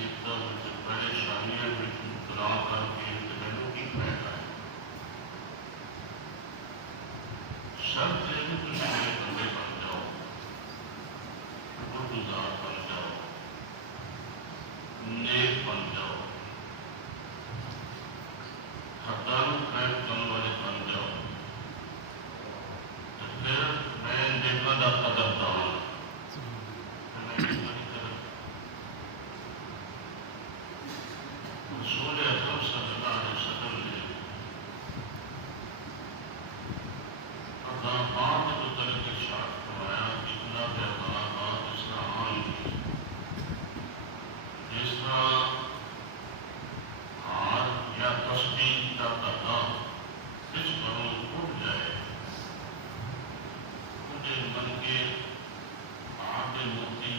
مصیبتوں میں پریشانیاں میں مبتلا کر کے تینوں کی فائدہ ہے شرط ہے کہ تم میرے بندے بن جاؤ شکر گزار بن جاؤ نیک بن جاؤ حقدار قائم کرنے والے بن جاؤ پھر میں نیکاں کا قدر داں رسول اکرم صلی اللہ علیہ وسلم نے اپنا بات کو طریق ارشاد فرمایا کہ اللہ کے بات اس طرح عام کی جس طرح ہار یا تسبیح کا دھاگا کس گھروں ٹوٹ جائے مجھے بن کے آپ موتی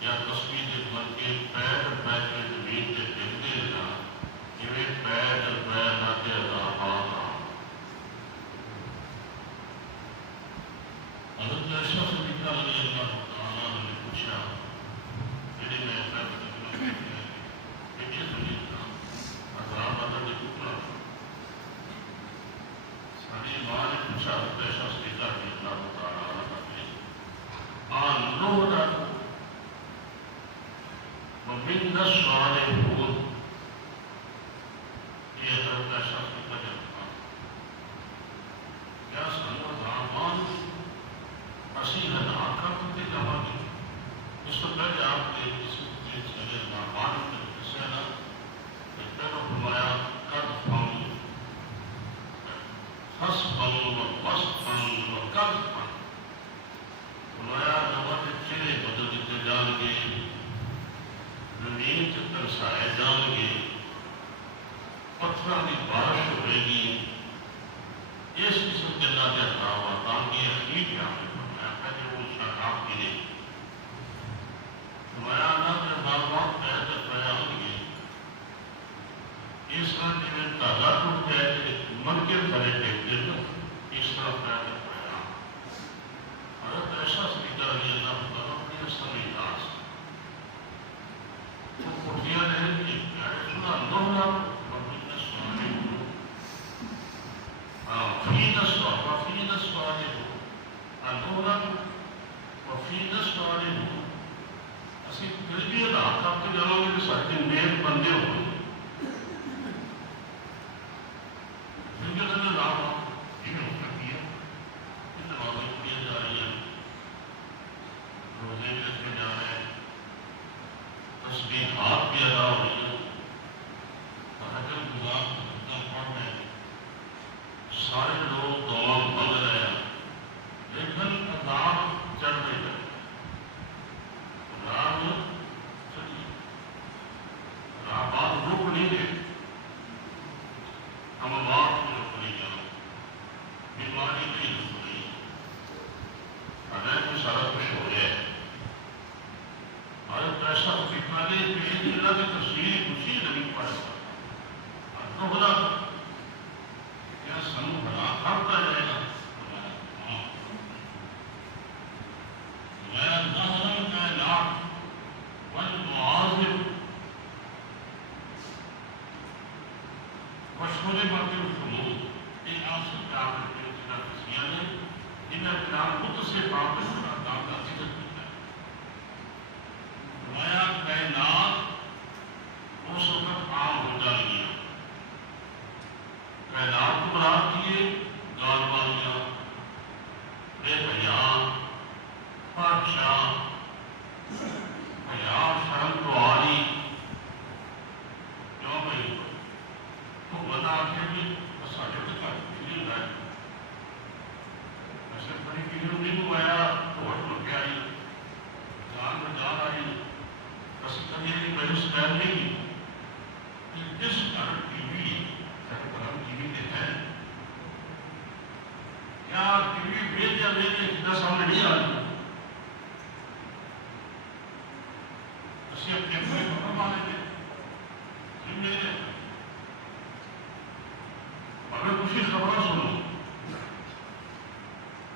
یا تسبیح کے بن کے پیر پیر زمین کے ڈگتے رہا جویں پیر پیر آ کے عذابات آ حضرت عائشہ صدیقہ رضی اللہ تعالیٰ عنہ نے پوچھا جڑی میں پیر دیکھے سنی عذاب آتا جو ٹکڑا ساری ماں نے پوچھا حضرت عائشہ صدیقہ رضی اللہ تعالیٰ عنہ نے نو رکھ ومن الصالحون یہ حضرت عائشہ صدیقہ کا جواب کیا سانو عذابان اسی ہلاک کر کے جاواں گے اس سے پہلے آپ نے اس سارے عذابان کے دسیا نا کہ پہلو فرمایا قذفاً خسفاً وقصفاً وقذفاً فرمایا نمبر چلے بدل دیتے جان گے زمین سے ترسائے جان گے پتھروں کی بارش ہوئے گی اس قسم کے اللہ کے عذاب تاکہ اخیر کیا فرمایا پہلے وہ شراب گرے فرمایا اللہ کے عذابات پہلے تک بیان گے اس طرح جنہیں تازہ ٹوٹ جائے کہ من کے بھرے دیکھتے تو اس طرح پہلے تک بیان حضرت عائشہ صدیقہ رضی اللہ تعالیٰ اپنی سمجھدار خفیہ نہیں کی سنا نولا وفین الصالح وفین الصالح نولا وفین الصالح اسی پھر بھی رات آپ کے جانو گے کہ سارے نیک بندے ہوں پھر جو تمہیں رات یہ ہوتا کیا ان نمازیں پڑھیا جا رہی ہیں روزے رکھے جا رہے ہیں تسبیحات بھی ادا ہو رہی ہیں تہجد گزار تہجد پڑھ رہے ہیں سارے لوگ دعا مانگ رہے ہیں لیکن عذاب چڑھ رہے ہیں عذابات رک نہیں گئے اموات بھی رک نہیں جاؤ بیماری نہیں رک رہی ہمیں سارا کچھ ہو گیا ہے حضرت عائشہ صدیقہ نے کہ اللہ کی تصویر خوشی نہیں پڑ سکتا تو خدا کیا سنو بڑا کرتا جائے گا میں ظاہر کائنات والمعاذب مشہور باقی الخمود ان آسف کے آخر کے اتنا تصویہ نے انہیں کلام خود سے پاک شرح دام کا ذکر کرتا ہے فرمایا کائنات اس وقت عام ہو جائے گی کائنات کو بنا دیے گال والیاں بے حیا بادشاہ حیا شرم تو عالی کیوں بھائی تو بنا کے بھی ساڑھے تک فیلنگ ہے ایسے بڑی فیلنگ نہیں ہوایا تو ہٹ لگ کے آئی جان میں جان آئی بس کبھی بہت سپیل نہیں کہ جس گھر ٹی وی ہم ٹی وی دیتے ہیں کیا ٹی وی بیچ یا بیچ اتنا سامنے نہیں آ رہی اسی اپنے کوئی خبر مانے تھے سن نہیں رہے اگر کچھ خبر سنو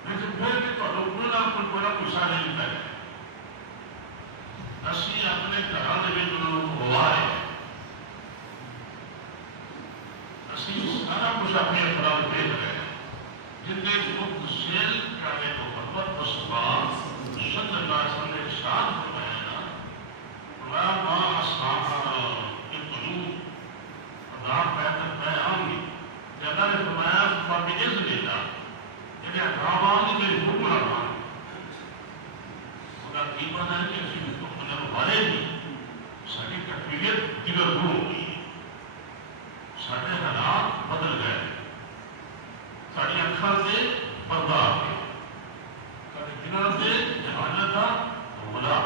لیکن پھر بھی تو کوئی نہ کوئی سارے نہیں پہلے اسی اپنے گھر کے کچھ اپنے افراد دیکھ رہے ہیں جن کے خود سیل کرنے کو محبت و سباب صلی اللہ علیہ وسلم نے ارشاد فرمایا نا فرمایا ماں اصحاب کے قلوب عذاب بیٹھت میں آؤں گی کہ اللہ نے فرمایا فبإذن اللہ یعنی عذابان کے حکم رہا مگر ایمان ہے کہ اسی حکم نے والے بھی ساری کیفیت دیگر ہو گئی سارے حالات بدل گئے ساری اکھاں سے پردہ آ گیا سارے دلوں سے جہالت کا غلا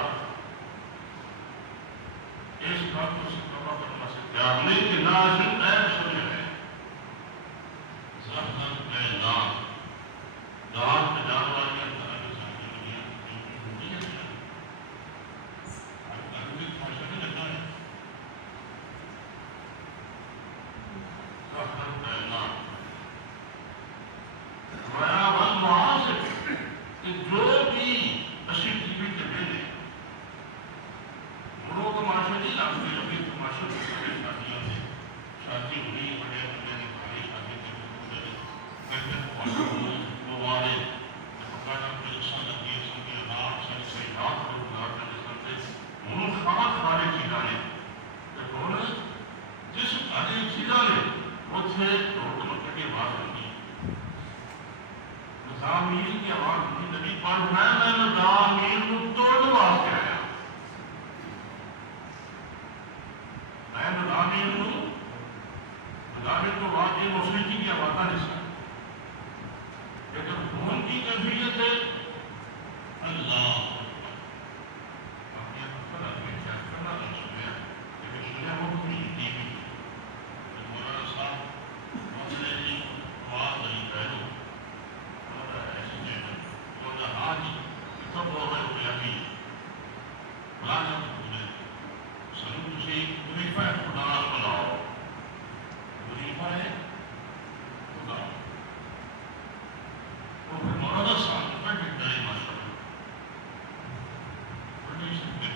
اس بات کو سکھاوا کرنا سکتے آپ نے کہ نازل عیب سنے ہیں زہر اے نام دان پہ جان والی طرح کے ساتھ نہیں ہے عربی بھاشا میں لگا ہے جو بھی نصیب ٹی وی کے میلے مروں کو معاشرے نہیں لگتے ابھی تو معاشرے میں سارے شادیاں ہیں شادی ہوئی بڑے بڑے بھائی شادی کے وہ والے پکانا اپنے جسم لگی سن کے نام سن سے رات کو گزارنے جسم سے انہوں خواہ سارے چیزانے جس سارے چیزانے وہ تھے روٹ مکہ کے بعد ہوگی دامیر کی آواز ہوئی نبی پاک میں دامیر کو توڑ واسطے آیا میں دامیر کو واقعی موسیقی کی آواز نہیں سکتا لیکن خون کی کیفیت ہے اللہ اپنے پتھر آدمی چیک کرنا نہیں سنیا لیکن سنیا وہ کوئی ٹی وی مولانا صاحب مسئلے جی آواز نہیں پہلو آج سب لوگ ہیں مولانا سنو تھی وظیفہ خدا بناؤ وظیفہ ہے خدا وہ پھر مولانا صاحب میں بھی گئے ماشاء اللہ بڑی سکتے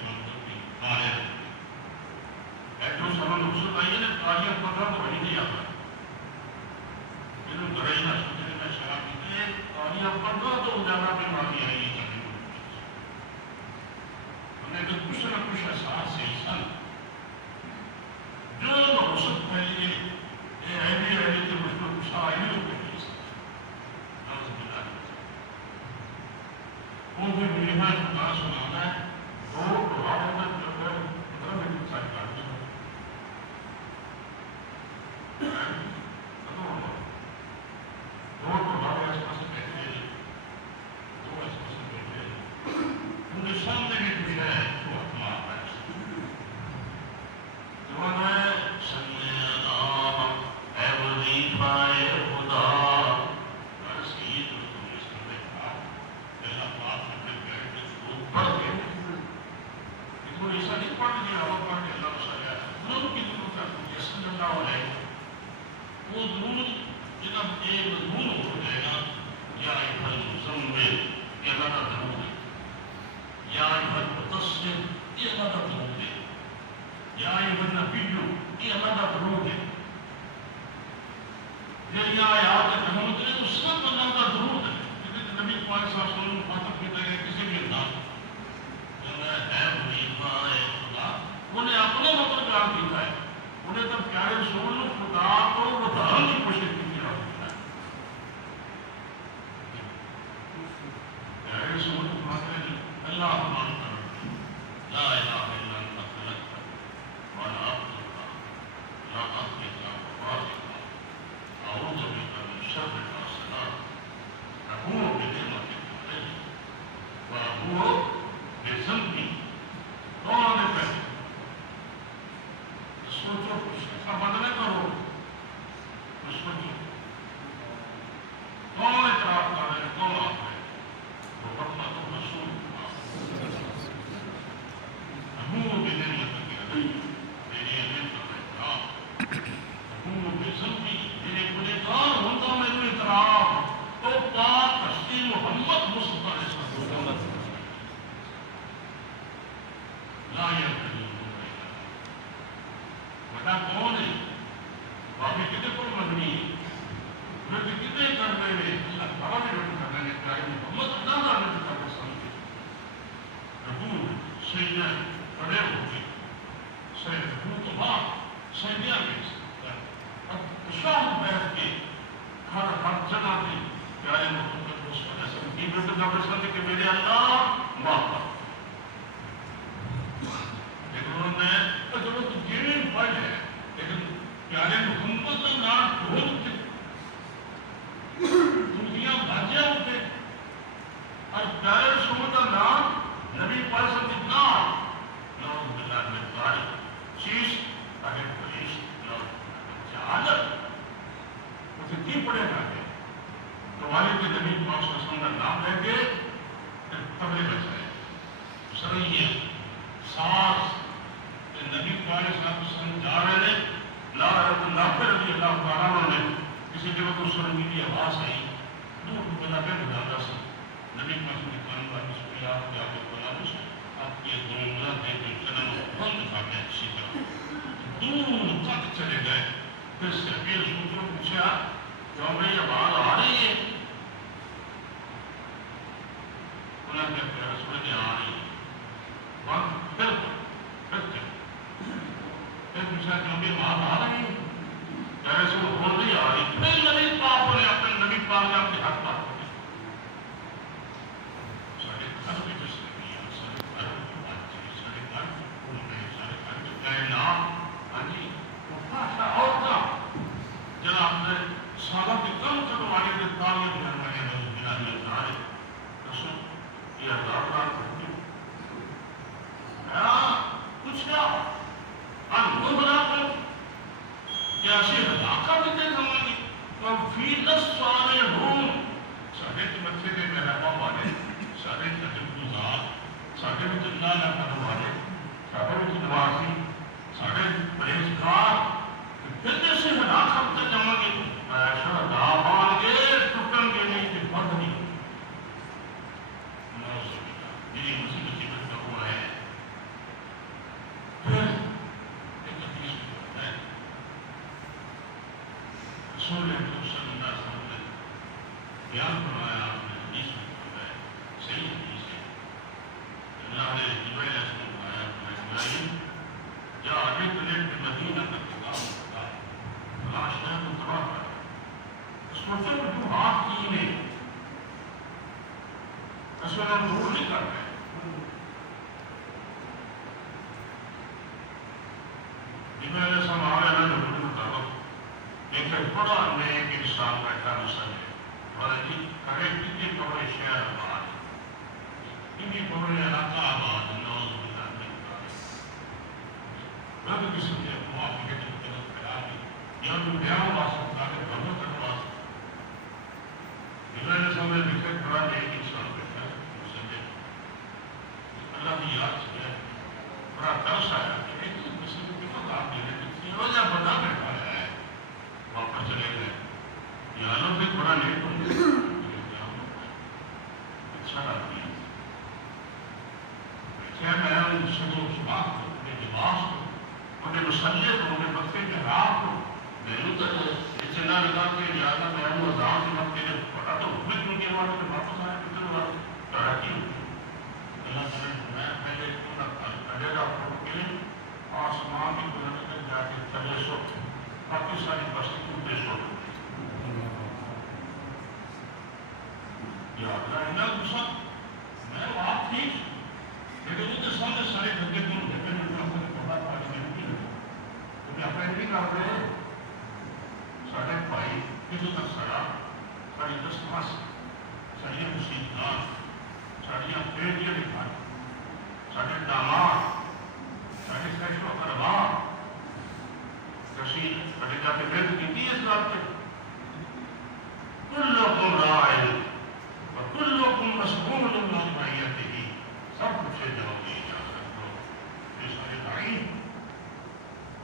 جو سمن حسن آئیے نا تاریخ پتہ تو وہی نہیں آتا انہوں گھر ہی نہ سوچے میں شراب پیتے تاریخ پتہ تو زیادہ بیماری آئی ہم نے تو کچھ نہ کچھ احساس ہے سن جو حسن پہلے یہ ایوی ایوی کہ مجھ کو کچھ آئی ہو گئی وہ بھی میرے ہاں خدا سنانا ہے وہ رابطہ نبی صلی اللہ علیہ وسلم جا رہے ہیں، نافع رضی اللہ تعالیٰ عنہ نے کسی جگہ کو سرنگی کی آواز آئی، دور کو بلا کے بجاتا سی نبی پاک نے کہا کہ اس کو آپ کیا کو بلا دو آپ کی گنگنا دے کے چلن بند کر دیں اسی طرح دور تک چلے گئے. پھر سرپیر سوچو پوچھا کیوں میں یہ آواز آ رہی ہے؟ انہوں نے کہا رسول نے آ رہی ہے وقت پھر پوچھا کیوں بھی آواز آ رہی ہے؟ کہہ رسول بول نہیں آ رہی. پھر نبی پاک نے اپنے نبی پاک نے اپنے ہاتھ پاک سارے گھر میں جس نے بھی سارے گھر سارے گھر پھول گئے سارے گھر میں کائنات ہاں جی وہ بادشاہ اور تھا جناب نے سالہ کے کم کم والے کے تالیاں بنانے والے بنا میں سارے رسول یہ ہزار بار کرتے کچھ کیا وہ بنا کر کیسے علاقہ بھی دیکھ ہوں گی اور فی لسوانے روم سارے کے بچے کے محرمہ والے سارے خطب گزار سارے بھی اللہ نہ کرنے والے سارے بھی نواسی سارے پرہیزگار پھر جیسے علاقہ تک جمع گے ایسا دامان گے ٹوٹن گے نہیں کہ بند نہیں میری مصیبت کا ہوا ہے. پھر ایک حدیث ہے رسول اللہ صلی اللہ علیہ وسلم نے بیان فرمایا آپ نے حدیث میں فرمایا صحیح حدیث ہے اللہ نے جبرائیل علیہ السلام کو آیا فرمایا جا اجلت مدینہ کا کتاب ہوتا فلاں شہر کو تباہ کر سوچو کہ جو آپ کی نے اس میں ہم دور نہیں کر رہے جبرائیل علیہ السلام آیا نا جو مطابق ایک بڑا نیک انسان بیٹھا مسئلہ ہے اور جی کہے کتنے بڑے شہر آباد کتنے بڑے علاقہ آباد نوز باللہ من ذالک میں تو کسی کے موافقے کی طرف پہ آ گئی یا تو بیان واسطہ کہ بھگو تک واسطہ جبرائیل علیہ السلام نے لکھا بڑا نیک انسان بیٹھا ہے مسئلہ اللہ کی یاد سے بڑا ترس آیا کہ ایک مسئلہ کی تو آپ دینے کی وجہ بتا بیٹھا ہے واپس چلے گئے یہاں بھی بڑا لیٹ ہو گیا اچھا آدمی ہے کیا میں ان سب صبح کو اپنے لباس کو اپنے مسلح کو اپنے بکے کے رات کو میں نے تو اتنا لگا کہ زیادہ میں وہ رات کے وقت کے پڑا تو حکمت ان کے والے کے واپس آئے کتنے بار ترقی ہوئی اللہ تعالیٰ میں پہلے پہلے کا کے آسمان کی بلندی میں جا کے تھلے سو باقی ساری بستی کو دے سو یا اللہ غصہ میں آپ ٹھیک لیکن وہ تو سامنے سارے دھگے کو دھگے میں اپنے پڑھا پاڑی میں نہیں لگا تو کیا اپنے نہیں کر رہے سارے بھائی کسی تک سڑا ساری دستماس ساری مسیحدان ساڑیاں پیڑیاں دکھائی سارے داماد سارے خیش و قربان کسی پڑھے جاتے بیت کی تھی اس رات کے کلکم رائل و کلکم مسئول اللہ رعیتہ ہی سب کچھ جواب دی جا سکتا یہ سارے دائی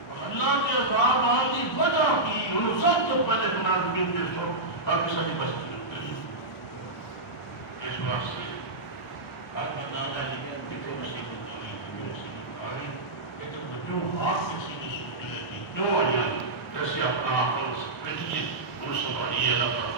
اور اللہ کے عذاب آتی وجہ کی انہوں سب تو پہلے مناظرین کے سو اب ساری بستی ہوتے ہیں اس واسطے اب بتانا ہے کہ جو مصیبت آئی جو مصیبت آئی لیکن جو آپ کسی کی سوچ لیتی کیوں آئی جیسے اپنا آپ کو رسول اللہ